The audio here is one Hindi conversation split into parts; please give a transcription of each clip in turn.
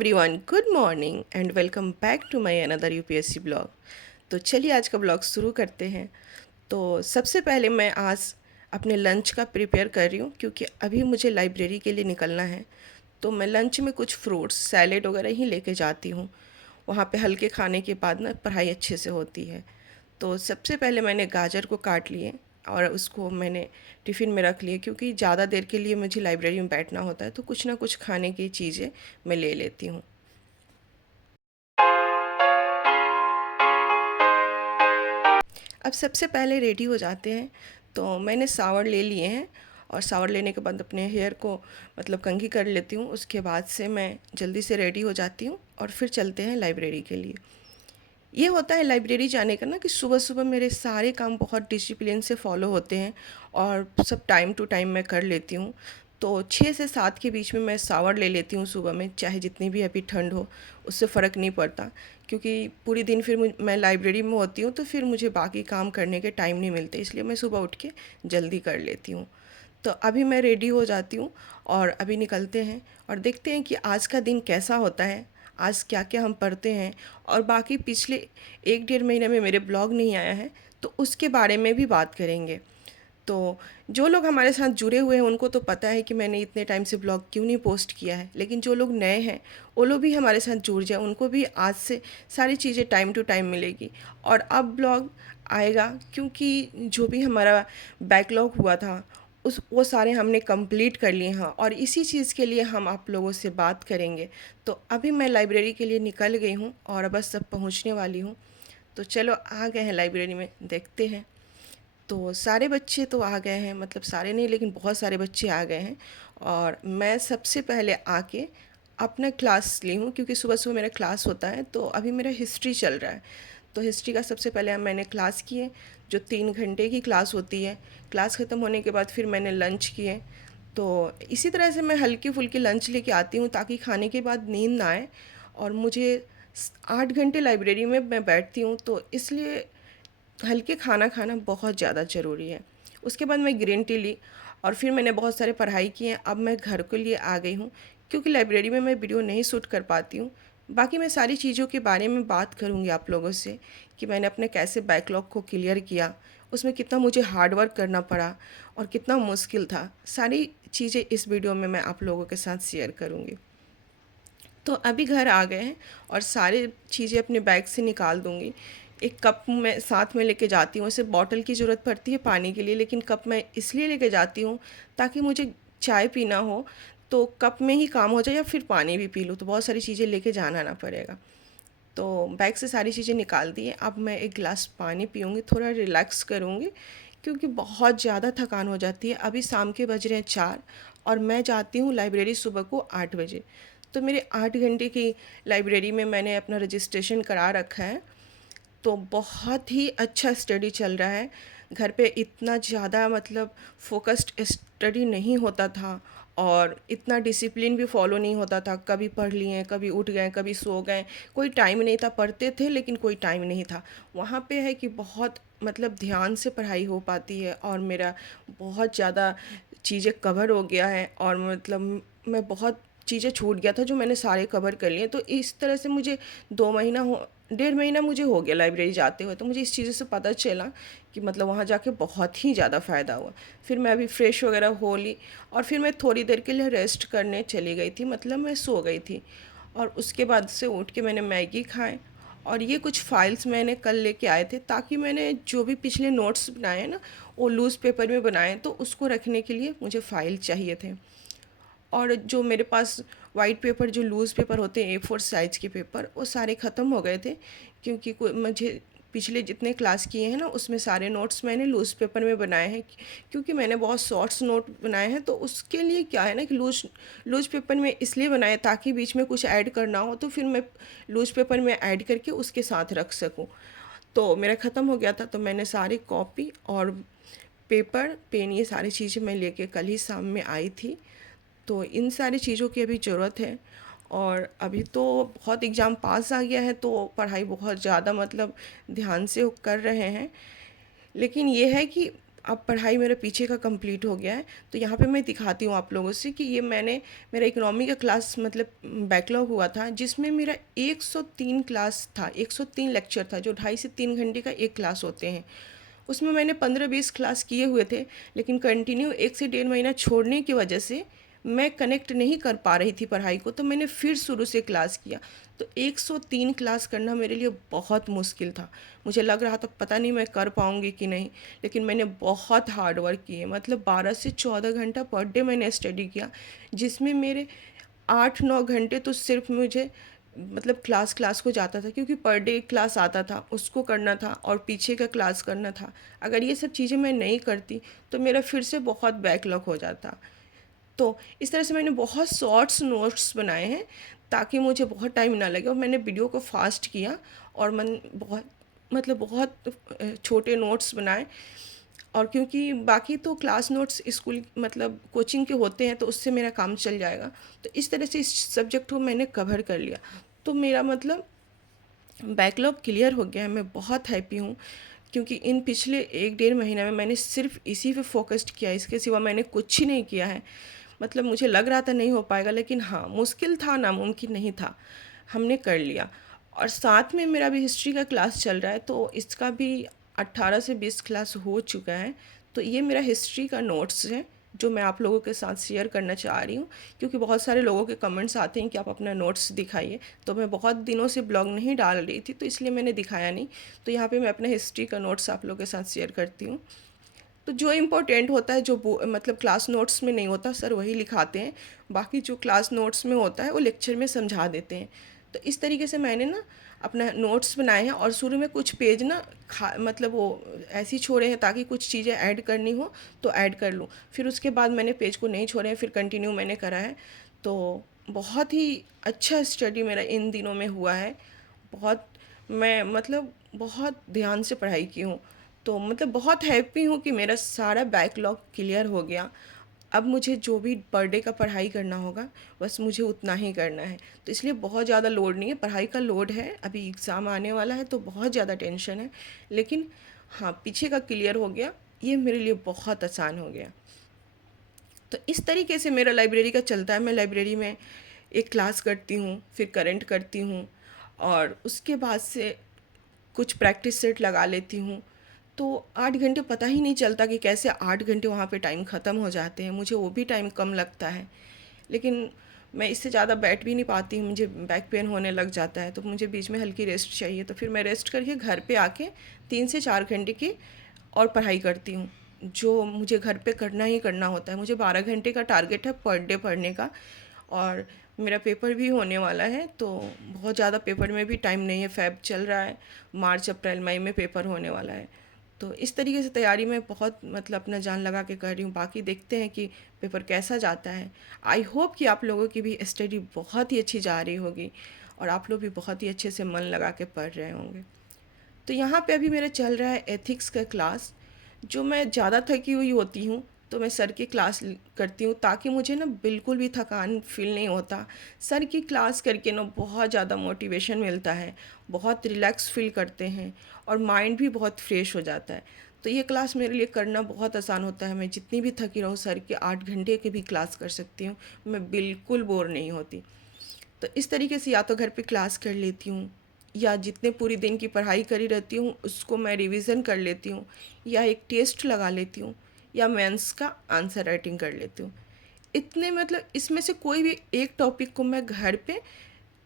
Everyone, good morning and welcome back to my another UPSC blog. तो चलिए आज का ब्लॉग शुरू करते हैं। तो सबसे पहले मैं आज अपने लंच का प्रिपेयर कर रही हूँ क्योंकि अभी मुझे लाइब्रेरी के लिए निकलना है। तो मैं लंच में कुछ फ्रूट्स सैलेड वगैरह ही लेके जाती हूँ। वहाँ पे हल्के खाने के बाद ना पढ़ाई अच्छे से होती है। तो सबसे पहले मैंने गाजर को काट लिए और उसको मैंने टिफ़िन में रख लिए क्योंकि ज़्यादा देर के लिए मुझे लाइब्रेरी में बैठना होता है, तो कुछ ना कुछ खाने की चीज़ें मैं ले लेती हूँ। अब सबसे पहले रेडी हो जाते हैं। तो मैंने शावर ले लिए हैं और शावर लेने के बाद अपने हेयर को मतलब कंघी कर लेती हूँ। उसके बाद से मैं जल्दी से रेडी हो जाती हूँ और फिर चलते हैं लाइब्रेरी के लिए। ये होता है लाइब्रेरी जाने का ना कि सुबह सुबह मेरे सारे काम बहुत डिसिप्लिन से फॉलो होते हैं और सब टाइम टू टाइम मैं कर लेती हूँ। तो 6 से 7 के बीच में मैं शावर ले लेती हूँ सुबह में, चाहे जितनी भी अभी ठंड हो उससे फ़र्क नहीं पड़ता, क्योंकि पूरी दिन फिर मैं लाइब्रेरी में होती हूँ तो फिर मुझे बाकी काम करने के टाइम नहीं मिलते, इसलिए मैं सुबह उठ के जल्दी कर लेती हूँ। तो अभी मैं रेडी हो जाती हूँ और अभी निकलते हैं और देखते हैं कि आज का दिन कैसा होता है, आज क्या क्या हम पढ़ते हैं। और बाकी पिछले 1 डेढ़ महीने में मेरे ब्लॉग नहीं आया है तो उसके बारे में भी बात करेंगे। तो जो लोग हमारे साथ जुड़े हुए हैं उनको तो पता है कि मैंने इतने टाइम से ब्लॉग क्यों नहीं पोस्ट किया है, लेकिन जो लोग नए हैं वो लोग भी हमारे साथ जुड़ जाए, उनको भी आज से सारी चीज़ें टाइम टू टाइम मिलेगी। और अब ब्लॉग आएगा क्योंकि जो भी हमारा बैकलॉग हुआ था उस वो सारे हमने कंप्लीट कर लिए हैं और इसी चीज़ के लिए हम आप लोगों से बात करेंगे। तो अभी मैं लाइब्रेरी के लिए निकल गई हूँ और बस अब पहुँचने वाली हूँ। तो चलो आ गए हैं लाइब्रेरी में, देखते हैं। तो सारे बच्चे तो आ गए हैं, मतलब सारे नहीं लेकिन बहुत सारे बच्चे आ गए हैं। और मैं सबसे पहले आके अपना क्लास ली हूँ क्योंकि सुबह सुबह मेरा क्लास होता है। तो अभी मेरा हिस्ट्री चल रहा है, तो हिस्ट्री का सबसे पहले मैंने क्लास किए, जो 3 घंटे की क्लास होती है। क्लास ख़त्म होने के बाद फिर मैंने लंच किए। तो इसी तरह से मैं हल्की फुल्की लंच लेके आती हूँ ताकि खाने के बाद नींद ना आए। और मुझे 8 घंटे लाइब्रेरी में मैं बैठती हूँ तो इसलिए हल्के खाना खाना बहुत ज़्यादा ज़रूरी है। उसके बाद मैं ग्रीन टी ली और फिर मैंने बहुत सारे पढ़ाई की है। अब मैं घर के लिए आ गई हूँ क्योंकि लाइब्रेरी में मैं वीडियो नहीं शूट कर पाती हूँ। बाकी मैं सारी चीज़ों के बारे में बात करूँगी आप लोगों से कि मैंने अपने कैसे बैकलॉग को क्लियर किया, उसमें कितना मुझे हार्ड वर्क करना पड़ा और कितना मुश्किल था। सारी चीज़ें इस वीडियो में मैं आप लोगों के साथ शेयर करूँगी। तो अभी घर आ गए हैं और सारी चीज़ें अपने बैग से निकाल दूँगी। एक कप मैं साथ में लेके जाती हूँ, ऐसे बॉटल की ज़रूरत पड़ती है पानी के लिए, लेकिन कप मैं इसलिए लेके जाती हूँ ताकि मुझे चाय पीना हो तो कप में ही काम हो जाए, या फिर पानी भी पी लूँ तो बहुत सारी चीज़ें लेके जाना ना पड़ेगा। तो बैग से सारी चीज़ें निकाल दी हैं। अब मैं एक गिलास पानी पीऊँगी, थोड़ा रिलैक्स करूँगी क्योंकि बहुत ज़्यादा थकान हो जाती है। अभी शाम के बज रहे हैं 4 और मैं जाती हूँ लाइब्रेरी सुबह को 8 बजे। तो मेरे 8 घंटे की लाइब्रेरी में मैंने अपना रजिस्ट्रेशन करा रखा है। तो बहुत ही अच्छा स्टडी चल रहा है। घर पे इतना ज़्यादा मतलब फ़ोकस्ड स्टडी नहीं होता था और इतना डिसिप्लिन भी फ़ॉलो नहीं होता था। कभी पढ़ लिए, कभी उठ गए, कभी सो गए, कोई टाइम नहीं था। पढ़ते थे लेकिन कोई टाइम नहीं था। वहाँ पे है कि बहुत मतलब ध्यान से पढ़ाई हो पाती है और मेरा बहुत ज़्यादा चीज़ें कवर हो गया है और मतलब मैं बहुत चीज़ें छूट गया था जो मैंने सारे कवर कर लिए। तो इस तरह से मुझे 2 महीना हो 1.5 महीना मुझे हो गया लाइब्रेरी जाते हुए। तो मुझे इस चीज़ों से पता चला कि मतलब वहाँ जाके बहुत ही ज़्यादा फ़ायदा हुआ। फिर मैं अभी फ़्रेश वगैरह हो ली और फिर मैं थोड़ी देर के लिए रेस्ट करने चली गई थी, मतलब मैं सो गई थी। और उसके बाद से उठ के मैंने मैगी खाए और ये कुछ फ़ाइल्स मैंने कल लेके आए थे ताकि मैंने जो भी पिछले नोट्स बनाए हैं ना वो लूज़ पेपर में बनाए, तो उसको रखने के लिए मुझे फ़ाइल चाहिए थे। और जो मेरे पास वाइट पेपर, जो लूज़ पेपर होते हैं A4 साइज़ के पेपर, वो सारे ख़त्म हो गए थे क्योंकि मुझे पिछले जितने क्लास किए हैं ना उसमें सारे नोट्स मैंने लूज़ पेपर में बनाए हैं। क्योंकि मैंने बहुत शॉर्ट्स नोट बनाए हैं तो उसके लिए क्या है ना कि लूज़ पेपर में इसलिए बनाए ताकि बीच में कुछ ऐड करना हो तो फिर मैं लूज़ पेपर में ऐड करके उसके साथ रख सकूँ। तो मेरा ख़त्म हो गया था तो मैंने सारी कॉपी और पेपर पेन ये सारी चीज़ें मैं लेके कल ही शाम में आई थी। तो इन सारी चीज़ों की अभी ज़रूरत है। और अभी तो बहुत एग्ज़ाम पास आ गया है तो पढ़ाई बहुत ज़्यादा मतलब ध्यान से कर रहे हैं। लेकिन ये है कि अब पढ़ाई मेरा पीछे का कंप्लीट हो गया है। तो यहाँ पे मैं दिखाती हूँ आप लोगों से कि ये मेरा इकोनॉमी का क्लास मतलब बैकलॉग हुआ था, जिसमें मेरा 103 क्लास था, 103 लेक्चर था, जो 2.5 से 3 घंटे का एक क्लास होते हैं। उसमें मैंने 15-20 क्लास किए हुए थे, लेकिन कंटिन्यू 1 से 1.5 महीना छोड़ने की वजह से मैं कनेक्ट नहीं कर पा रही थी पढ़ाई को, तो मैंने फिर शुरू से क्लास किया। तो 103 क्लास करना मेरे लिए बहुत मुश्किल था। मुझे लग रहा था पता नहीं मैं कर पाऊँगी कि नहीं, लेकिन मैंने बहुत हार्ड वर्क किए, मतलब 12 से 14 घंटा पर डे मैंने स्टडी किया, जिसमें मेरे 8-9 घंटे तो सिर्फ मुझे मतलब क्लास को जाता था, क्योंकि पर डे क्लास आता था, उसको करना था और पीछे का क्लास करना था। अगर ये सब चीज़ें मैं नहीं करती तो मेरा फिर से बहुत बैकलॉग हो जाता। तो इस तरह से मैंने बहुत शॉर्ट्स नोट्स बनाए हैं ताकि मुझे बहुत टाइम ना लगे, और मैंने वीडियो को फास्ट किया और बहुत छोटे नोट्स बनाए। और क्योंकि बाकी तो क्लास नोट्स स्कूल मतलब कोचिंग के होते हैं, तो उससे मेरा काम चल जाएगा। तो इस तरह से इस सब्जेक्ट को मैंने कवर कर लिया। तो मेरा मतलब बैकलॉग क्लियर हो गया है। मैं बहुत हैप्पी हूँ, क्योंकि इन पिछले 1-1.5 महीने में मैंने सिर्फ इसी पे फोकस्ड किया है, इसके सिवा मैंने कुछ ही नहीं किया है। मतलब मुझे लग रहा था नहीं हो पाएगा, लेकिन हाँ, मुश्किल था, नामुमकिन नहीं था, हमने कर लिया। और साथ में मेरा भी हिस्ट्री का क्लास चल रहा है, तो इसका भी 18 से 20 क्लास हो चुका है। तो ये मेरा हिस्ट्री का नोट्स है, जो मैं आप लोगों के साथ शेयर करना चाह रही हूँ, क्योंकि बहुत सारे लोगों के कमेंट्स आते हैं कि आप अपना नोट्स दिखाइए। तो मैं बहुत दिनों से ब्लॉग नहीं डाल रही थी, तो इसलिए मैंने दिखाया नहीं। तो यहाँ पे मैं अपना हिस्ट्री का नोट्स आप लोगों के साथ शेयर करती हूँ। तो जो इम्पोर्टेंट होता है, जो मतलब क्लास नोट्स में नहीं होता, सर वही लिखाते हैं। बाकी जो क्लास नोट्स में होता है वो लेक्चर में समझा देते हैं। तो इस तरीके से मैंने ना अपना नोट्स बनाए हैं, और शुरू में कुछ पेज ना मतलब वो ऐसे ही छोड़े हैं ताकि कुछ चीज़ें ऐड करनी हो तो ऐड कर लूँ। फिर उसके बाद मैंने पेज को नहीं छोड़े हैं, फिर कंटिन्यू मैंने करा है। तो बहुत ही अच्छा स्टडी मेरा इन दिनों में हुआ है। बहुत मैं मतलब बहुत ध्यान से पढ़ाई की हूँ। तो मतलब बहुत हैप्पी हूँ कि मेरा सारा बैकलॉग क्लियर हो गया। अब मुझे जो भी पर डे का पढ़ाई करना होगा, बस मुझे उतना ही करना है। तो इसलिए बहुत ज़्यादा लोड नहीं है, पढ़ाई का लोड है, अभी एग्ज़ाम आने वाला है तो बहुत ज़्यादा टेंशन है। लेकिन हाँ, पीछे का क्लियर हो गया, ये मेरे लिए बहुत आसान हो गया। तो इस तरीके से मेरा लाइब्रेरी का चलता है। मैं लाइब्रेरी में एक क्लास करती हूँ, फिर करंट करती हूँ, और उसके बाद से कुछ प्रैक्टिस सेट लगा लेती हूँ। तो 8 घंटे पता ही नहीं चलता कि कैसे 8 घंटे वहाँ पे टाइम ख़त्म हो जाते हैं। मुझे वो भी टाइम कम लगता है, लेकिन मैं इससे ज़्यादा बैठ भी नहीं पाती हूँ, मुझे बैक पेन होने लग जाता है, तो मुझे बीच में हल्की रेस्ट चाहिए। तो फिर मैं रेस्ट करके घर पे आके 3 से 4 घंटे की और पढ़ाई करती हूँ, जो मुझे घर पे करना ही करना होता है। मुझे 12 घंटे का टारगेट है पर डे पढ़ने का, और मेरा पेपर भी होने वाला है, तो बहुत ज़्यादा पेपर में भी टाइम नहीं है। फ़ेब चल रहा है, मार्च अप्रैल मई में पेपर होने वाला है। तो इस तरीके से तैयारी मैं बहुत मतलब अपना जान लगा के कर रही हूँ। बाकी देखते हैं कि पेपर कैसा जाता है। आई होप कि आप लोगों की भी स्टडी बहुत ही अच्छी जा रही होगी, और आप लोग भी बहुत ही अच्छे से मन लगा के पढ़ रहे होंगे। तो यहाँ पे अभी मेरा चल रहा है एथिक्स का क्लास। जो मैं ज़्यादा थकी हुई होती हूँ तो मैं सर की क्लास करती हूँ, ताकि मुझे ना बिल्कुल भी थकान फील नहीं होता। सर की क्लास करके ना बहुत ज़्यादा मोटिवेशन मिलता है, बहुत रिलैक्स फील करते हैं, और माइंड भी बहुत फ्रेश हो जाता है। तो ये क्लास मेरे लिए करना बहुत आसान होता है। मैं जितनी भी थकी रहूँ, सर के 8 घंटे की भी क्लास कर सकती हूँ, मैं बिल्कुल बोर नहीं होती। तो इस तरीके से या तो घर पे क्लास कर लेती हूँ, या जितने पूरी दिन की पढ़ाई करी रहती हूँ उसको मैं रिवीज़न कर लेती हूँ, या एक टेस्ट लगा लेती हूँ, या मेंस का आंसर राइटिंग कर लेती हूँ। इतने मतलब इसमें से कोई भी एक टॉपिक को मैं घर पे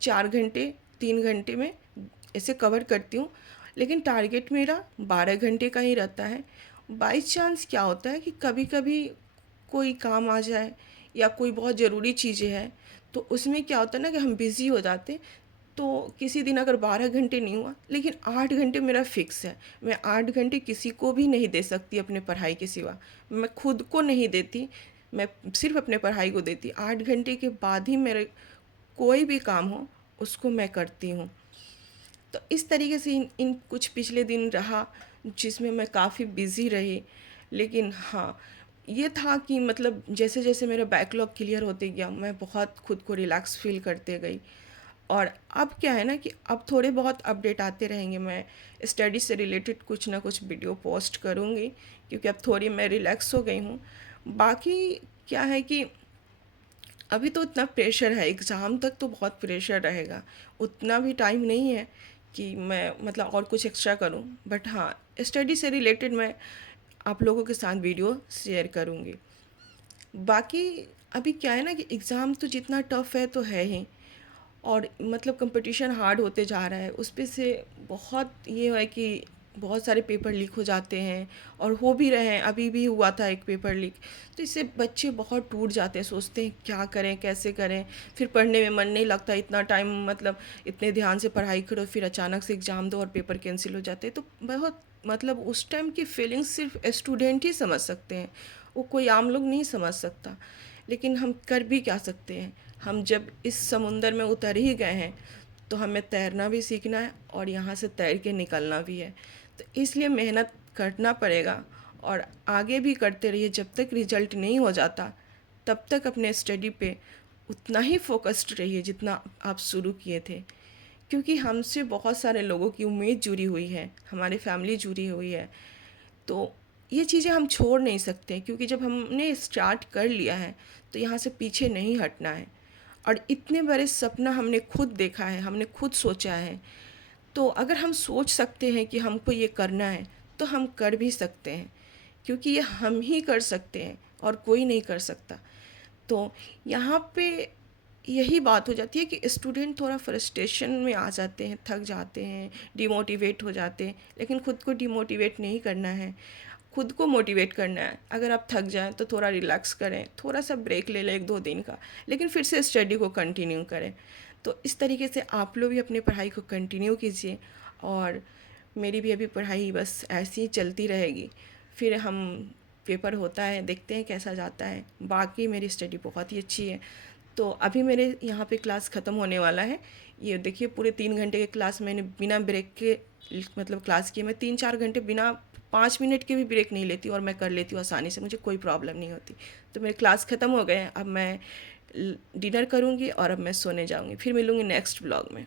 4 घंटे 3 घंटे में ऐसे कवर करती हूँ। लेकिन टारगेट मेरा 12 घंटे का ही रहता है। बाई चांस क्या होता है कि कभी कभी कोई काम आ जाए, या कोई बहुत ज़रूरी चीज़ें हैं, तो उसमें क्या होता है ना कि हम बिज़ी हो जाते हैं। तो किसी दिन अगर 12 घंटे नहीं हुआ, लेकिन 8 घंटे मेरा फिक्स है। मैं 8 घंटे किसी को भी नहीं दे सकती अपने पढ़ाई के सिवा। मैं खुद को नहीं देती, मैं सिर्फ अपने पढ़ाई को देती। 8 घंटे के बाद ही मेरे कोई भी काम हो उसको मैं करती हूँ। तो इस तरीके से इन कुछ पिछले दिन रहा, जिसमें मैं काफ़ी बिज़ी रही। लेकिन हाँ, ये था कि मतलब जैसे जैसे मेरा बैकलॉग क्लियर होते गया, मैं बहुत खुद को रिलैक्स फील करते गई। और अब क्या है ना कि अब थोड़े बहुत अपडेट आते रहेंगे, मैं स्टडी से रिलेटेड कुछ ना कुछ वीडियो पोस्ट करूँगी, क्योंकि अब थोड़ी मैं रिलैक्स हो गई हूँ। बाकी क्या है कि अभी तो उतना प्रेशर है, एग्ज़ाम तक तो बहुत प्रेशर रहेगा, उतना भी टाइम नहीं है कि मैं मतलब और कुछ एक्स्ट्रा करूं। बट हाँ, स्टडी से रिलेटेड मैं आप लोगों के साथ वीडियो शेयर करूंगी। बाकी अभी क्या है ना कि एग्ज़ाम तो जितना टफ़ है तो है ही, और मतलब कंपटीशन हार्ड होते जा रहा है, उस पे से बहुत ये है कि बहुत सारे पेपर लीक हो जाते हैं, और हो भी रहे हैं, अभी भी हुआ था एक पेपर लीक। तो इससे बच्चे बहुत टूट जाते हैं, सोचते हैं क्या करें कैसे करें, फिर पढ़ने में मन नहीं लगता, इतना टाइम मतलब इतने ध्यान से पढ़ाई करो, फिर अचानक से एग्ज़ाम दो और पेपर कैंसिल हो जाते हैं। तो बहुत मतलब उस टाइम की फीलिंग्स सिर्फ स्टूडेंट ही समझ सकते हैं, वो कोई आम लोग नहीं समझ सकता। लेकिन हम कर भी क्या सकते हैं, हम जब इस समुंदर में उतर ही गए हैं तो हमें तैरना भी सीखना है और यहाँ से तैर के निकलना भी है। तो इसलिए मेहनत करना पड़ेगा, और आगे भी करते रहिए, जब तक रिजल्ट नहीं हो जाता तब तक अपने स्टडी पे उतना ही फोकस्ड रहिए जितना आप शुरू किए थे। क्योंकि हमसे बहुत सारे लोगों की उम्मीद जुड़ी हुई है, हमारी फैमिली जुड़ी हुई है। तो ये चीज़ें हम छोड़ नहीं सकते, क्योंकि जब हमने स्टार्ट कर लिया है तो यहाँ से पीछे नहीं हटना है। और इतने बड़े सपना हमने खुद देखा है, हमने खुद सोचा है, तो अगर हम सोच सकते हैं कि हमको ये करना है तो हम कर भी सकते हैं, क्योंकि ये हम ही कर सकते हैं और कोई नहीं कर सकता। तो यहाँ पे यही बात हो जाती है कि स्टूडेंट थोड़ा फ्रस्ट्रेशन में आ जाते हैं, थक जाते हैं, डिमोटिवेट हो जाते हैं। लेकिन खुद को डिमोटिवेट नहीं करना है, खुद को मोटिवेट करना है। अगर आप थक जाएं तो थोड़ा रिलैक्स करें, थोड़ा सा ब्रेक ले लें 1-2 दिन का, लेकिन फिर से स्टडी को कंटिन्यू करें। तो इस तरीके से आप लोग भी अपनी पढ़ाई को कंटिन्यू कीजिए, और मेरी भी अभी पढ़ाई बस ऐसी ही चलती रहेगी। फिर हम पेपर होता है, देखते हैं कैसा जाता है। बाकी मेरी स्टडी बहुत ही अच्छी है। तो अभी मेरे यहाँ पे क्लास ख़त्म होने वाला है। ये देखिए पूरे 3 घंटे के क्लास मैंने बिना ब्रेक के मतलब क्लास किए। मैं 3-4 घंटे बिना 5 मिनट के भी ब्रेक नहीं लेती, और मैं कर लेती हूँ आसानी से, मुझे कोई प्रॉब्लम नहीं होती। तो मेरे क्लास ख़त्म हो गए हैं, अब मैं डिनर करूँगी और अब मैं सोने जाऊँगी। फिर मिलूँगी नेक्स्ट ब्लॉग में।